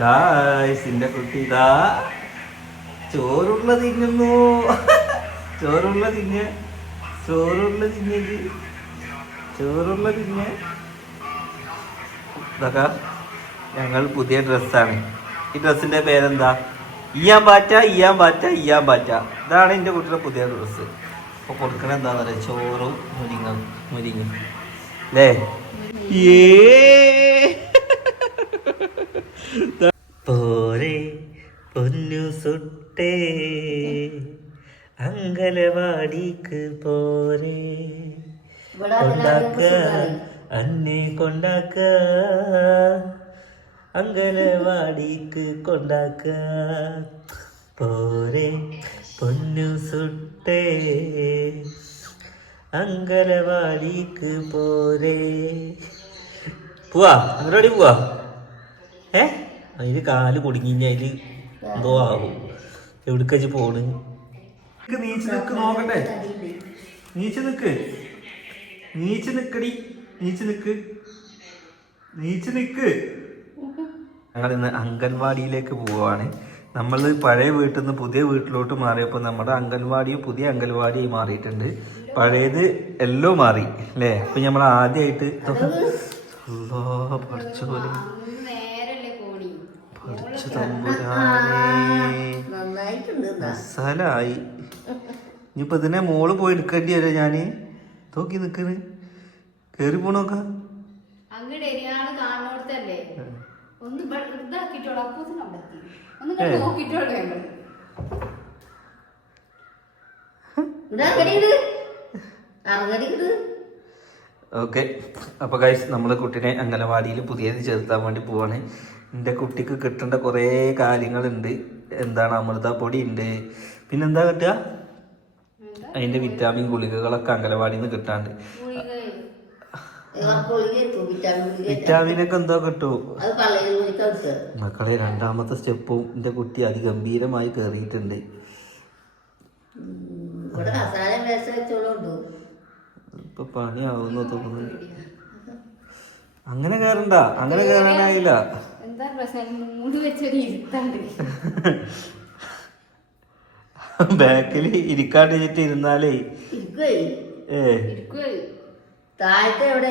Guys എന്റെ കുട്ടി ഇതാ. ചോറുള്ള തിന്നുന്നു. ചോറുള്ള തിന്ന്. ചോറുള്ള തിന്നത് ചോറുള്ള തിന്ന്. ഇതൊക്കെ. ഞങ്ങൾ പുതിയ ഡ്രസ്സാണ്. ഈ ഡ്രസ്സിന്റെ പേരെന്താ? ഇയ്യാൻ പാറ്റ ഇയ്യാൻ പാറ്റ ഇയ്യാൻ പാറ്റ ഇതാണ് എന്റെ കുട്ടിയുടെ പുതിയ ഡ്രസ്സ്. അപ്പൊ കൊടുക്കണ എന്താന്ന് പറയാ ചോറും മുരിങ്ങ മുരിങ്ങ. അല്ലേ പോരെ പൊന്നു സുട്ടേ. അങ്കലവാടിക്ക് പോരെ. കൊണ്ടാക്ക. അന്നെ കൊണ്ടാക്ക. അങ്കലവാടിക്ക് കൊണ്ടാക്ക. പോരെ പൊന്നു സുട്ടേ. അങ്കലവാടിക്ക് പോരെ. പോവാ അങ്ങോട്ട് പോവാ. ഏ? അതിന് കാൽ കുടുങ്ങി അതിൽ എന്തോ ആവും. എവിടേക്ക് പോണ്? നീച്ച് നിക്ക് നോക്കട്ടെ. നീച്ച് നിക്ക്. നീച്ച് നിക്കടി. നീച്ച് നിക്ക്. നീച്ച് നിക്ക്. ഞങ്ങൾ ഇന്ന് അംഗൻവാടിയിലേക്ക് പോവാണ്. നമ്മൾ പഴയ വീട്ടിൽ നിന്ന് പുതിയ വീട്ടിലോട്ട് മാറിയപ്പോൾ നമ്മുടെ അംഗൻവാടിയും പുതിയ അംഗൻവാടിയും മാറിയിട്ടുണ്ട്. പഴയത് എല്ലോ മാറി അല്ലേ? അപ്പം നമ്മൾ ആദ്യമായിട്ട് പഠിച്ചോലും പഠിച്ചു തമ്പുരാനേ. മസാലായി. ഇനിയിപ്പോ ഇതിനെ മോൾ പോയി എടുക്കേണ്ടി വരാ ഞാൻ. നോക്കി നിക്കണ് കേറി പോണോക്ക ഓക്കെ. അപ്പൊ ഗൈസ് നമ്മൾ കുട്ടീനെ അംഗനവാടിയിൽ പുതിയത് ചേർത്താൻ വേണ്ടി പോവാണ്. എന്റെ കുട്ടിക്ക് കിട്ടേണ്ട കുറേ കാര്യങ്ങളുണ്ട്. എന്താണ് അമൃത പൊടി ഉണ്ട്. പിന്നെന്താ കിട്ടുക? അതിന്റെ വിറ്റാമിൻ ഗുളികകളൊക്കെ അംഗലവാടിയിൽ നിന്ന് കിട്ടാണ്ട്. വിറ്റാമിനൊക്കെ എന്തോ കിട്ടും. മക്കളെ രണ്ടാമത്തെ സ്റ്റെപ്പും എന്റെ കുട്ടി അതിഗംഭീരമായി കയറിയിട്ടുണ്ട് ഇപ്പൊ പണിയാവുന്നു തോന്നുന്നു. അങ്ങനെ കേറണ്ട അങ്ങനെ കേറാനായില്ല. എന്താ പ്രശ്നം? മൂട് വെച്ചൊരു ഇരുത്താണ്ട് ബാക്കിൽ ഇരിക്കാണ്ട് വെച്ചിട്ട് ഇരുന്നാലേ. ഏ. താഴത്തെ എവിടെ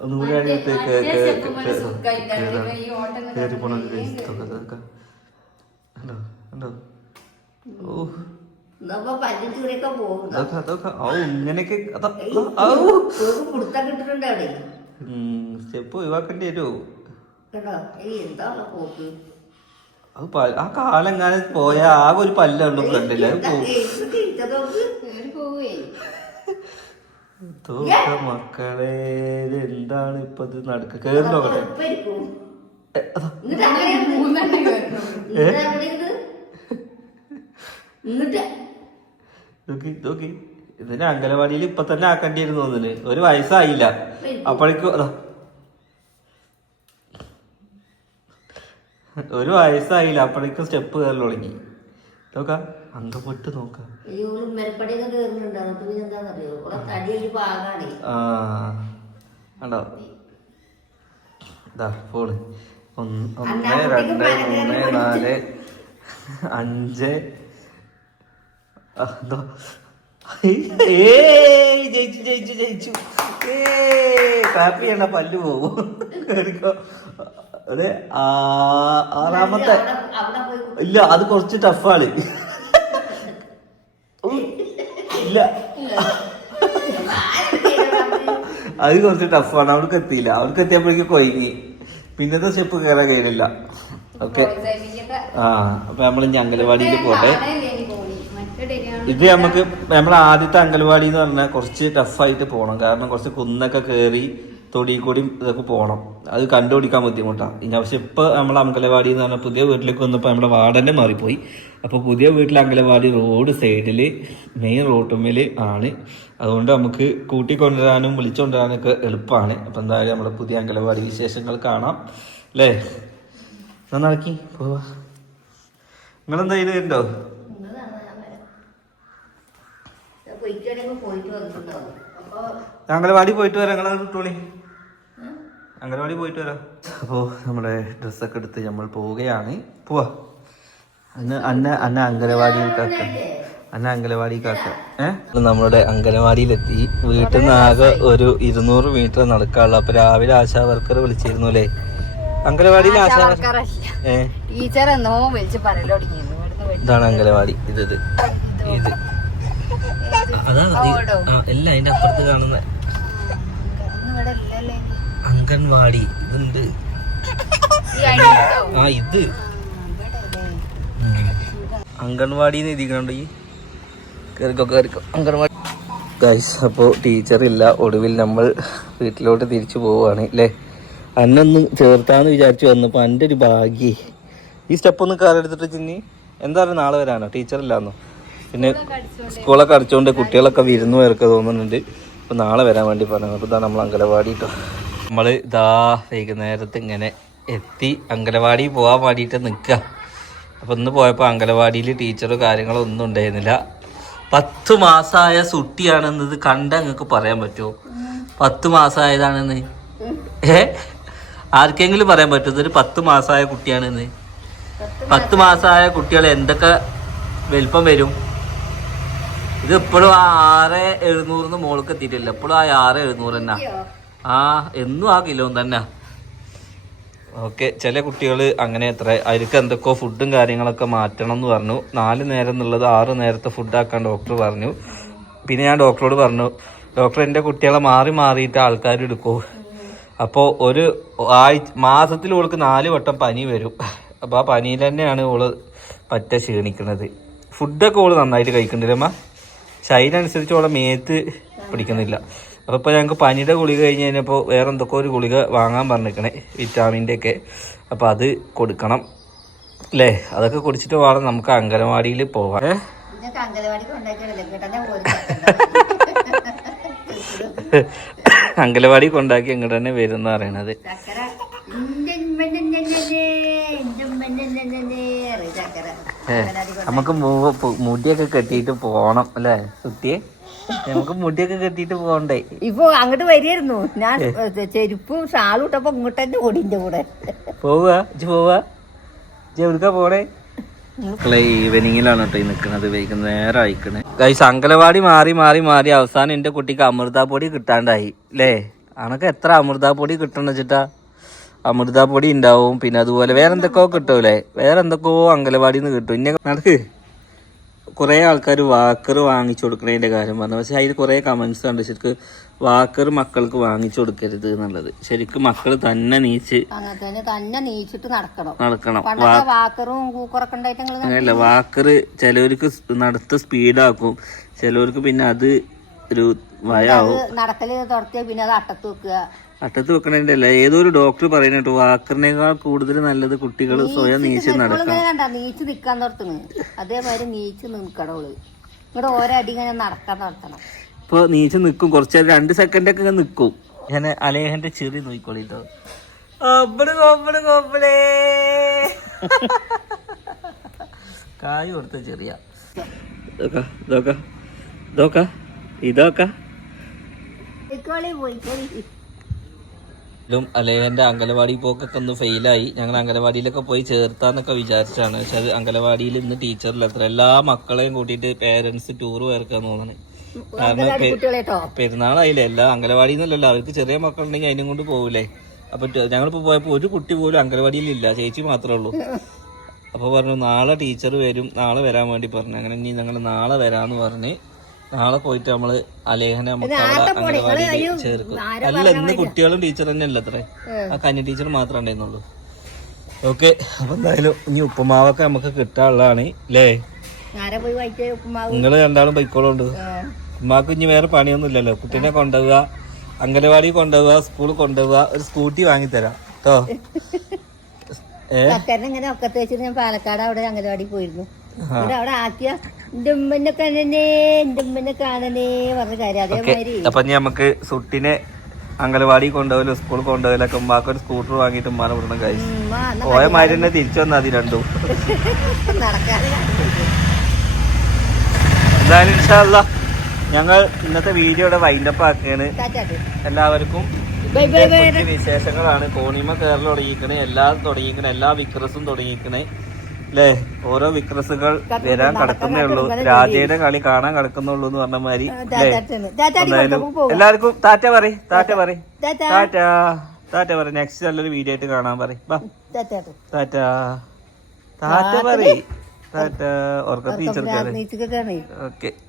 ഒന്നുകൂടി കയറി പോണ ഹലോ കണ്ടോ? ഓ ഇങ്ങനെയൊക്കെ സ്റ്റെപ്പ് ഒഴിവാക്കേണ്ടി വരുമോ ആ കാലെങ്ങാനും പോയാ ആകെ ഒരു പല്ലുള്ളൂ ഫ്രണ്ടിൽ മക്കളെ എന്താണ് ഇപ്പൊ ഇത് നടക്ക? കേറി നോക്കട്ടെ എന്നിട്ട് അതാ. ഏ? ഇങ്ങോട്ട് നോക്കി നോക്കി. ഇതിനെ അംഗനവാടിയിൽ ഇപ്പൊ തന്നെ ആക്കേണ്ടിയിരുന്നു തോന്നുന്നു. ഒരു വയസ്സായില്ല. അപ്പോഴേക്കും ഒരു വയസ്സായില്ല. അപ്പോഴേക്കും സ്റ്റെപ്പ് കയറി തുടങ്ങി. നോക്കാം. അന്തപ്പെട്ട് നോക്കാം. ഇതാ ഫോണ് ഒന്ന് ഒന്ന് രണ്ട് മൂന്ന് നാല് അഞ്ച് ജയിച്ചു ജയിച്ചു ജയിച്ചു. ക്ലാപ്പ് ചെയ്യണ്ട പല്ല് പോകും. അതെ ആറാമത്തെ. ഇല്ല അത് കുറച്ച് ടഫാണ് ഇല്ല. അത് കുറച്ച് ടഫാണ് അവർക്ക് എത്തിയില്ല. അവർക്ക് എത്തിയപ്പോഴേക്കും കൊയിഞ്ഞി പിന്നത്തെ സ്റ്റെപ്പ് കയറാൻ കഴിയില്ല ഓക്കെ ആ അപ്പൊ നമ്മൾ അംഗനവാടിയിൽ പോട്ടെ. ഇത് നമുക്ക് നമ്മൾ ആദ്യത്തെ അംഗൻവാടി എന്ന് പറഞ്ഞാൽ കുറച്ച് ടഫായിട്ട് പോകണം കാരണം കുറച്ച് കുന്നൊക്കെ കയറി തൊടി കൂടി ഇതൊക്കെ പോകണം അത് കണ്ടുപിടിക്കാൻ ബുദ്ധിമുട്ടാണ് ഇനി പക്ഷെ ഇപ്പോൾ നമ്മളെ അംഗലവാടി എന്ന് പറഞ്ഞാൽ പുതിയ വീട്ടിലേക്ക് വന്നപ്പോൾ നമ്മുടെ വാർഡന്നെ മാറിപ്പോയി. അപ്പോൾ പുതിയ വീട്ടിലെ അംഗലവാടി റോഡ് സൈഡിൽ മെയിൻ റോട്ടുമ്മൽ ആണ്. അതുകൊണ്ട് നമുക്ക് കൂട്ടിക്കൊണ്ടുവരാനും വിളിച്ചുകൊണ്ടുവരാനൊക്കെ എളുപ്പമാണ്. അപ്പം എന്തായാലും നമ്മളെ പുതിയ അംഗലവാടി വിശേഷങ്ങൾ കാണാം. അല്ലേ? നന്നാക്കി പോവാ. നിങ്ങളെന്തായാലും വരുന്നുണ്ടോ പോയിട്ട് പോയിട്ട് വന്നിട്ടുണ്ടാവും അപ്പൊ അംഗനവാടി പോയിട്ട് വരാം. നിങ്ങളെ കിട്ടോളി. അംഗനവാടി പോയിട്ട് വരാം. അപ്പോൾ നമ്മുടെ ഡ്രസ്സൊക്കെ എടുത്ത് നമ്മൾ പോവുകയാണ്. പോവാ. അന്ന് അന്ന അന്ന അംഗനവാടി കാക്ക. അന്ന അംഗനവാടി കാക്ക. ഏഹ് നമ്മുടെ അംഗനവാടിയിലെത്തി വീട്ടിൽ നിന്ന് ആകെ ഒരു ഇരുന്നൂറ് മീറ്റർ നടക്കാനുള്ള. അപ്പൊ രാവിലെ ആശാ വർക്കർ വിളിച്ചിരുന്നു അല്ലേ? അംഗനവാടിയിൽ ആശാ വർക്കർ ടീച്ചർ എന്നോ വിളിച്ച് പറയൽ ഇതാണ് അംഗനവാടി ഇത്. ഇത്. ഇത്. അതാ. എല്ലാം അതിന്റെ അപ്പുറത്ത് കാണുന്ന. അംഗൻവാടി. ഇതുണ്ട്? ആ ഇത്. അംഗൻവാടി എഴുതിക്കണുണ്ട് ഈ. കയറിക്കോ കയറിക്കോ അംഗൻവാടി. ഗൈസ് അപ്പോൾ ടീച്ചറില്ല ഒടുവിൽ നമ്മൾ വീട്ടിലോട്ട് തിരിച്ചു പോവുകയാണ് അല്ലേ അന്നൊന്ന് ചേർത്താന്ന് വിചാരിച്ചു വന്നപ്പോൾ എന്റെ ഒരു ഭാഗ്യേ. ഈ സ്റ്റെപ്പ് ഒന്ന് കയറെടുത്തിട്ട് ചിന്നി. എന്താ പറയുക നാളെ വരാനോ? ടീച്ചറില്ലാന്നോ പിന്നെ സ്കൂളൊക്കെ അടിച്ചുകൊണ്ട് കുട്ടികളൊക്കെ വിരുന്നു പേർക്ക് തോന്നുന്നുണ്ട്. അപ്പോൾ നാളെ വരാൻ വേണ്ടി പറഞ്ഞു അപ്പോൾ നമ്മൾ അങ്കലവാടി കേട്ടോ നമ്മൾ ഇതാ വൈകുന്നേരത്ത് ഇങ്ങനെ എത്തി അങ്കലവാടി പോകാൻ വേണ്ടിയിട്ട് നിൽക്കുക അപ്പോൾ ഇന്ന് പോയപ്പോൾ അങ്കലവാടിയിൽ ടീച്ചറോ കാര്യങ്ങളോ ഒന്നും ഉണ്ടായിരുന്നില്ല. പത്ത് മാസമായ സുട്ടിയാണെന്നത് കണ്ട നിങ്ങൾക്ക് പറയാൻ പറ്റുമോ പത്ത് മാസമായതാണെന്ന് ഏ? ആർക്കെങ്കിലും പറയാൻ പറ്റും ഇതൊരു പത്ത് മാസമായ കുട്ടിയാണെന്ന്. പത്ത് മാസമായ കുട്ടികൾ എന്തൊക്കെ വലിപ്പം വരും? ഇത് ഇപ്പോഴും ആ ആറ് എഴുന്നൂറിന് മോൾക്ക് എത്തിയിട്ടില്ല. ഇപ്പോഴും ആ ആറ് എഴുന്നൂറ് തന്നെ. ആ എന്നും ആ കിലോ തന്നെ. ഓക്കെ ചില കുട്ടികൾ അങ്ങനെ എത്ര അവർക്ക് എന്തൊക്കെയോ ഫുഡും കാര്യങ്ങളൊക്കെ മാറ്റണം എന്ന് പറഞ്ഞു. നാല് നേരം എന്നുള്ളത് ആറ് നേരത്തെ ഫുഡാക്കാൻ ഡോക്ടർ പറഞ്ഞു. പിന്നെ ഞാൻ ഡോക്ടറോട് പറഞ്ഞു ഡോക്ടർ എന്റെ കുട്ടികളെ മാറി മാറിയിട്ട് ആൾക്കാർ എടുക്കൂ. അപ്പോൾ ഒരു ആഴ്ച മാസത്തിൽ ഓൾക്ക് നാല് വട്ടം പനി വരും. അപ്പോൾ ആ പനിയിൽ തന്നെയാണ് ഓൾ പറ്റ ക്ഷീണിക്കുന്നത്. ഫുഡൊക്കെ ഓൾ നന്നായിട്ട് കഴിക്കുന്നില്ല അമ്മ. പക്ഷെ അതിനനുസരിച്ച് ഓളെ മേത്ത് പിടിക്കുന്നില്ല. അപ്പോൾ ഇപ്പോൾ ഞങ്ങൾക്ക് പനിയുടെ ഗുളിക കഴിഞ്ഞ് കഴിഞ്ഞപ്പോൾ വേറെ എന്തൊക്കെ ഒരു ഗുളിക വാങ്ങാൻ പറഞ്ഞിരിക്കണേ വിറ്റാമിന്റെ ഒക്കെ അപ്പോൾ അത് കൊടുക്കണം. അല്ലേ അതൊക്കെ കുടിച്ചിട്ട് വേണം നമുക്ക് അംഗനവാടിയിൽ പോവാൻ. അങ്കലവാടി അംഗനവാടി കൊണ്ടാക്കി ഇങ്ങോട്ട് തന്നെ വരും എന്ന് പറയണത് ചക്കര നമുക്ക് മുടിയൊക്കെ കെട്ടിയിട്ട് പോണം അല്ലേ സുത്തിയെ? നമുക്ക് മുടിയൊക്കെ കെട്ടിയിട്ട് പോകണ്ടേ? ഇപ്പൊ അങ്ങോട്ട് വരികയായിരുന്നു. ഞാൻ ചെരുപ്പും ഷാളും ഇട്ടപ്പോ ഇങ്ങോട്ട് തന്നെ ഓടിന്റെ കൂടെ. പോവുക പോവുക. ഇജ്ജ് പോണേ? മക്കളെ ഈവനിങ്ങിലാണ് കേട്ടോ ഈ നിൽക്കുന്നത് വൈകുന്നേരം അയക്കണേ ഗൈസ് അങ്കലവാടി മാറി മാറി മാറി അവസാനം എന്റെ കുട്ടിക്ക് അമൃതാപ്പൊടി കിട്ടാണ്ടായി അല്ലേ? അണക്ക് എത്ര കിട്ടണം വെച്ചിട്ടാ അമൃതാപ്പൊടി ഉണ്ടാവും. പിന്നെ അതുപോലെ വേറെ എന്തൊക്കെയോ കിട്ടൂലേ? വേറെ എന്തൊക്കെയോ അങ്കലവാടിന്ന് കിട്ടും. ഇന്നെ നടക്ക്. കുറേ ആൾക്കാർ വാക്കർ വാങ്ങിച്ചു കൊടുക്കണതിന്റെ കാര്യം പറഞ്ഞു. പക്ഷേ അതിൽ കുറേ കമൻസ് ഉണ്ട്. ശരിക്കും വാക്കർ മക്കൾക്ക് വാങ്ങിച്ചു കൊടുക്കരുത് എന്നുള്ളത്. ശരിക്കും മക്കൾ തന്നെ നീച്ച് തന്നെ നീച്ചിട്ട് നടക്കണം. നടക്കണം. വാക്കറും അങ്ങനെയല്ല വാക്കർ ചിലവർക്ക് നടത്ത സ്പീഡാക്കും. ചിലവർക്ക് പിന്നെ അത് ഒരു വയാവും. നടക്കൽ തുറത്തിയ പിന്നെ അത് അട്ടത്ത് വെക്കുക. അട്ടത്ത് വെക്കണതിന്റെ അല്ല? ഏതോ ഒരു ഡോക്ടർ കേട്ടോ വാക്കറിനേക്കാൾ കൂടുതൽ നല്ലത് കുട്ടികൾ സ്വയം നീച്ച് കണ്ട നീച്ച് നിക്കാൻ തുറത്തണ് അതേമാതിരി നീച്ച് നിൽക്കണോൾ ഇവിടെ ഓരടി ഇങ്ങനെ നടക്കാൻ നടത്തണം. ഇപ്പൊ നീച്ച് നിൽക്കും കുറച്ച് രണ്ട് സെക്കൻഡ് ഒക്കെ നിക്കും. ഞാൻ അലേഹന്റെ ചെറി നോക്കിക്കോളിട്ടോ കായ് കൊടുത്ത ചെറിയ. ഇതൊക്കെ ഇതൊക്കെ ഇതൊക്കെ ഇതൊക്കെ. പോയിക്കോളി പോയിക്കോളി ും എന്റെ അംഗനവാടി പോക്കൊക്കെ ഒന്ന് ഫെയിലായി. ഞങ്ങൾ അംഗനവാടിയിലൊക്കെ പോയി ചേർത്താന്നൊക്കെ വിചാരിച്ചാണ്. പക്ഷെ അത് അംഗനവാടിയിൽ ഇന്ന് ടീച്ചറിലെത്ര എല്ലാ മക്കളെയും കൂട്ടിയിട്ട് പേരൻസ് ടൂർ പേർക്കാന്ന് തോന്നണേ. കാരണം പെരുന്നാളായില്ലേ? എല്ലാ അംഗനവാടിയിൽ നിന്നല്ലല്ലോ അവർക്ക് ചെറിയ മക്കളുണ്ടെങ്കിൽ അതിനും കൊണ്ട് പോകൂലേ. അപ്പൊ ഞങ്ങളിപ്പോ പോയപ്പോ ഒരു കുട്ടി പോലും അംഗനവാടിയിൽ ഇല്ല ചേച്ചി മാത്രമേ ഉള്ളൂ. അപ്പൊ പറഞ്ഞു നാളെ ടീച്ചർ വരും. നാളെ വരാൻ വേണ്ടി പറഞ്ഞു. അങ്ങനെ ഇനി ഞങ്ങൾ നാളെ വരാന്ന് പറഞ്ഞ് നാളെ പോയിട്ട് നമ്മൾ അലേഖന ചേർക്കും. അല്ല ഇന്ന് കുട്ടികളും ടീച്ചർ തന്നെ അല്ല അത്രേ ആ കന്നി ടീച്ചർ മാത്രമേ ഉണ്ടായിരുന്നുള്ളൂ. ഓക്കെ അപ്പൊ എന്തായാലും ഇനി ഉപ്പുമാവൊക്കെ നമുക്ക് കിട്ടാനുള്ളതാണ് അല്ലേ നിങ്ങൾ നിങ്ങൾ രണ്ടാളും ബൈക്കോളുണ്ട് ഉമ്മാക്ക് ഇനി വേറെ പണിയൊന്നും ഇല്ലല്ലോ കുട്ടീനെ കൊണ്ടുപോവുക അംഗനവാടി കൊണ്ടുപോവുക സ്കൂളിൽ കൊണ്ടുപോവുക ഒരു സ്കൂട്ടി വാങ്ങിത്തരാം. കേട്ടോ ഏഹ് ഞാൻ പാലക്കാട് അവിടെ അംഗനവാടി പോയിരുന്നു. ഇവിടെ അവിടെ ആക്കിയ എന്റെ ഉമ്മനെ കാണണേ എന്റെ ഉമ്മനെ കാണണേ പറഞ്ഞ കാര്യം. അതേമാതിരി. അപ്പൊ ഇനി നമുക്ക് സുട്ടിനെ അംഗനവാടി കൊണ്ടുപോകലും സ്കൂൾ കൊണ്ടുപോകലൊക്കെ ഉമ്മാക്ക് ഒരു സ്കൂട്ടർ വാങ്ങിയിട്ട് ഉമ്മാനെ വിടണം കഴിച്ചു പോയ മാതിരി തന്നെ തിരിച്ചു വന്നാൽ മതി രണ്ടും. എന്തായാലും ഇൻഷാല്ല ഞങ്ങൾ ഇന്നത്തെ വീഡിയോയുടെ വൈൻഡപ്പ് ആക്കുകയാണ്. എല്ലാവർക്കും വിശേഷങ്ങളാണ്. കോണിമ കേരളം തുടങ്ങിക്കണേ എല്ലാം തുടങ്ങിക്കണേ എല്ലാ വിക്രസും തുടങ്ങിക്കണേ അല്ലേ ഓരോ വിക്രസുകൾ വരാൻ കിടക്കുന്നേ ഉള്ളൂ. രാജയുടെ കളി കാണാൻ കടക്കുന്നുള്ളൂ എന്ന് പറഞ്ഞ മാതിരി എന്തായാലും എല്ലാവർക്കും താറ്റ പറ താറ്റ പറ താറ്റാ താറ്റ പറ നെക്സ്റ്റ് നല്ലൊരു വീഡിയോ ആയിട്ട് കാണാൻ പറ താറ്റ താറ്റ പറ ടാറ്റ ഉറക്ക ടീച്ചർക്ക് നീച്ചൊക്കെ ഓക്കെ